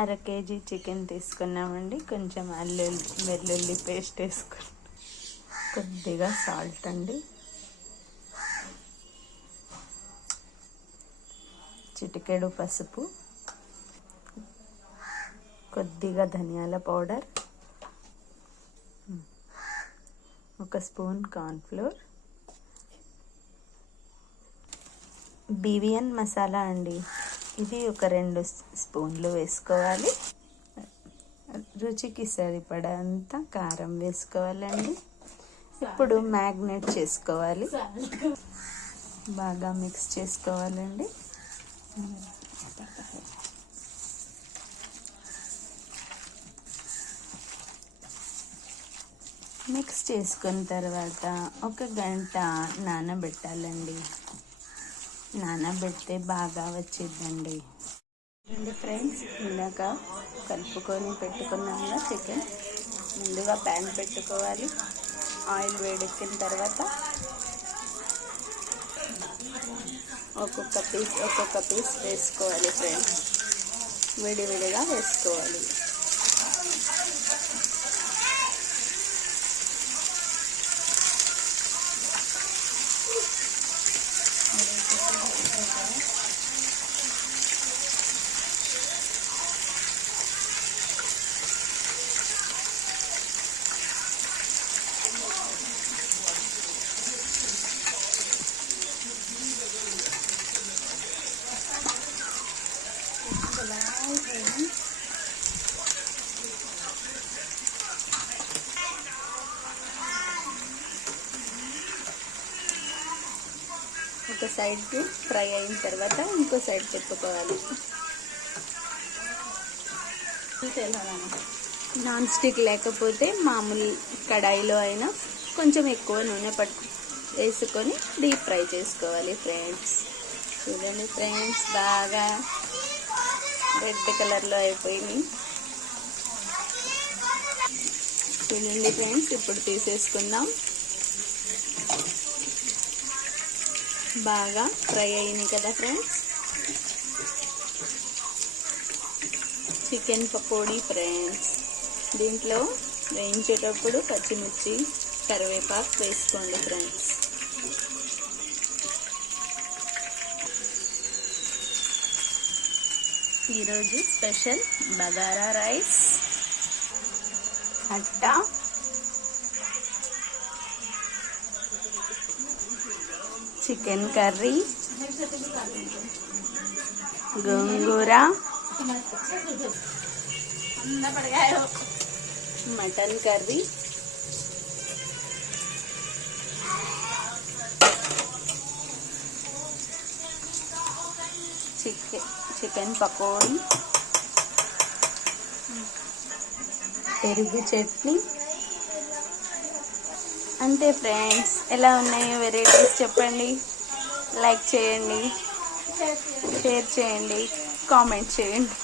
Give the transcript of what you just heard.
అర KG chicken తీసుకున్నామండి. కొంచెం వెల్లుల్లి పేస్ట్ వేసుకున్నాం, కొద్దిగా సాల్ట్ అండి, చిటికెడు పసుపు, కొద్దిగా ధనియాల పౌడర్, 1 స్పూన్ కార్న్ఫ్లోర్, బివియన్ మసాలా అండి, ఇది ఒక 2 స్పూన్లు వేసుకోవాలి. రుచికి సరిపడంత కారం వేసుకోవాలండి. ఇప్పుడు మ్యాగ్నేట్ చేసుకోవాలి, బాగా మిక్స్ చేసుకోవాలండి. మిక్స్ చేసుకున్న తర్వాత 1 గంట నానబెట్టాలండి. నానబెడితే బాగా వచ్చిందండి. ఫ్రెండ్స్, ఇందాక కలుపుకొని పెట్టుకున్నాక చికెన్ ముందుగా ప్యాన్ పెట్టుకోవాలి. ఆయిల్ వేడెక్కిన తర్వాత ఒక్కొక్క పీస్ వేసుకోవాలి ఫ్రెండ్స్, విడివిడిగా వేసుకోవాలి. ఒక సైడ్కి ఫ్రై అయిన తర్వాత ఇంకో సైడ్ తిప్పుకోవాలి. నాన్ స్టిక్ లేకపోతే మామూలు కడాయిలో అయినా కొంచెం ఎక్కువ నూనె వేసుకొని డీప్ ఫ్రై చేసుకోవాలి ఫ్రెండ్స్. చూడండి ఫ్రెండ్స్, బాగా రెడ్ కలర్లో అయిపోయింది. చూడండి ఫ్రెండ్స్, ఇప్పుడు తీసేసుకుందాం. బాగా ఫ్రై అయింది కదా ఫ్రెండ్స్. Chicken pakodi friends. దీంట్లో వేయించేటప్పుడు పచ్చిమిర్చి, కరివేపాకు వేసుకోండి ఫ్రెండ్స్. ఈరోజు స్పెషల్ బగారా రైస్, అట్టా, చికెన్ కర్రీ, గోంగూర, మటన్ కర్రీ, చికెన్ పకోడీ, పెరుగు చట్నీ. అంతే ఫ్రెండ్స్. ఎలా ఉన్నాయో వెరైటీస్ చెప్పండి, లైక్ చేయండి, షేర్ చేయండి, కామెంట్ చేయండి.